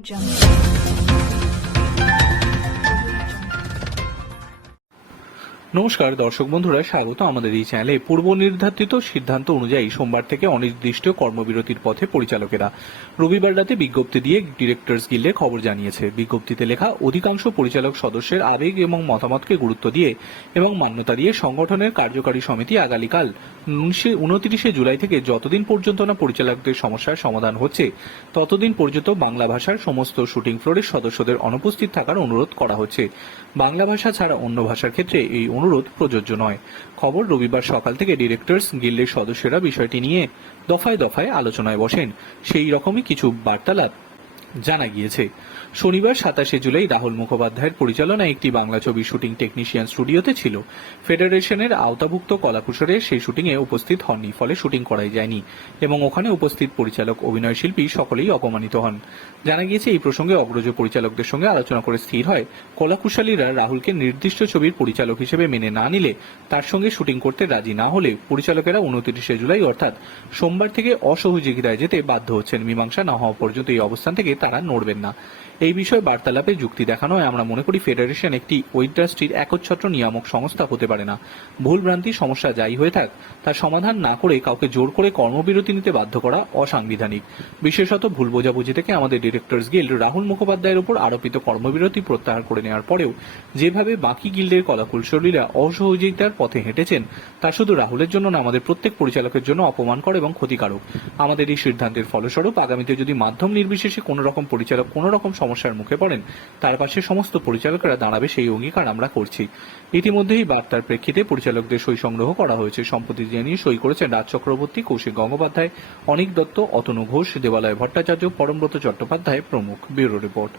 jump. নমস্কার, দর্শক বন্ধুরা, স্বাগত আমাদের এই চ্যানেলে। পূর্ব নির্ধারিত সিদ্ধান্ত অনুযায়ী সোমবার থেকে অনির্দিষ্ট কর্মবিরতির পথে পরিচালকেরা রবিবার রাতে বিজ্ঞপ্তি দিয়ে ডিরেক্টরস গিল্ডে খবর জানিয়েছে। বিজ্ঞপ্তিতে লেখা, অধিকাংশ পরিচালক সদস্যের আবেগ এবং মতামতকে গুরুত্ব দিয়ে এবং মান্যতা দিয়ে সংগঠনের কার্যকারী সমিতি আগামীকাল উনত্রিশে জুলাই থেকে যতদিন পর্যন্ত না পরিচালকদের সমস্যার সমাধান হচ্ছে, ততদিন পর্যন্ত বাংলা ভাষার সমস্ত শুটিং ফ্লোরের সদস্যদের অনুপস্থিত থাকার অনুরোধ করা হচ্ছে। বাংলা ভাষা ছাড়া অন্য ভাষার ক্ষেত্রে এই অনুরোধ প্রযোজ্য নয়। খবর রবিবার সকাল থেকে ডিরেক্টরস গিল্ডের সদস্যরা বিষয়টি নিয়ে দফায় দফায় আলোচনায় বসেন। সেই রকমই কিছু বার্তালাপ জানা গিয়েছে। শনিবার সাতাশে জুলাই রাহুল মুখোপাধ্যায়ের পরিচালনায় একটি বাংলা ছবি শুটিং টেকনিশিয়ান স্টুডিওতে ছিল। ফেডারেশনের আওতাভুক্ত কলাকুশলে সেই শুটিংয়ে উপস্থিত হননি, ফলে শুটিং করাই যায়নি এবং ওখানে উপস্থিত পরিচালক, অভিনয় শিল্পী সকলেই অপমানিত হন। জানা গিয়েছে, এই প্রসঙ্গে অগ্রজ পরিচালকদের সঙ্গে আলোচনা করে স্থির হয়, কলাকুশলীরা রাহুলকে নির্দিষ্ট ছবির পরিচালক হিসেবে মেনে না নিলে তার সঙ্গে শুটিং করতে রাজি না হলে পরিচালকেরা উনত্রিশে জুলাই অর্থাৎ সোমবার থেকে অসহযোগিতায় যেতে বাধ্য হচ্ছেন। মীমাংসা না হওয়া পর্যন্ত এই অবস্থান থেকে নড়বেন না। এই বিষয়ে বার্তালাপে যুক্তি দেখানো হয় আমরা মনে করি ফেডারেশন একটি ঐন্ডাস্ট্রির একচ্ছত্র নিয়ামক সংস্থা হতে পারে না। ভুলভ্রান্তি সমস্যা যাই হয়ে থাক তার সমাধান না করে কাউকে জোর করে কর্মবিরতি নিতে বাধ্য করা অসাংবিধানিক। বিশেষত ভুল বোঝাবুঝি থেকে আমাদের ডিরেক্টরস গিল্ড রাহুল মুখোপাধ্যায়ের উপর আরোপিত কর্মবিরতি প্রত্যাহার করে নেওয়ার পরেও যেভাবে বাকি গিল্ডের কলাকুশলীরা অসহযোগিতার পথে হেঁটেছেন, তা শুধু রাহুলের জন্য না, আমাদের প্রত্যেক পরিচালকের জন্য অপমানকর এবং ক্ষতিকারক। আমাদের এই সিদ্ধান্তের ফলস্বরূপ আগামীতে যদি মাধ্যম নির্বিশেষে কোনো রকম পরিচালক কোনো রকম সমস্যার মুখে পড়েন। তার পাশে সমস্ত পরিচালকরা দাঁড়াবে সেই অঙ্গীকার আমরা করছি। ইতিমধ্যেই বার্তার প্রেক্ষিতে পরিচালকদের সই সংগ্রহ করা হয়েছে। সম্প্রতি জানিয়ে সই করেছেন রাজ চক্রবর্তী, কৌশিক গঙ্গোপাধ্যায়, অনিক দত্ত, অতনু ঘোষ, দেবালয় ভট্টাচার্য, পরমব্রত চট্টোপাধ্যায় প্রমুখ। Bureau report.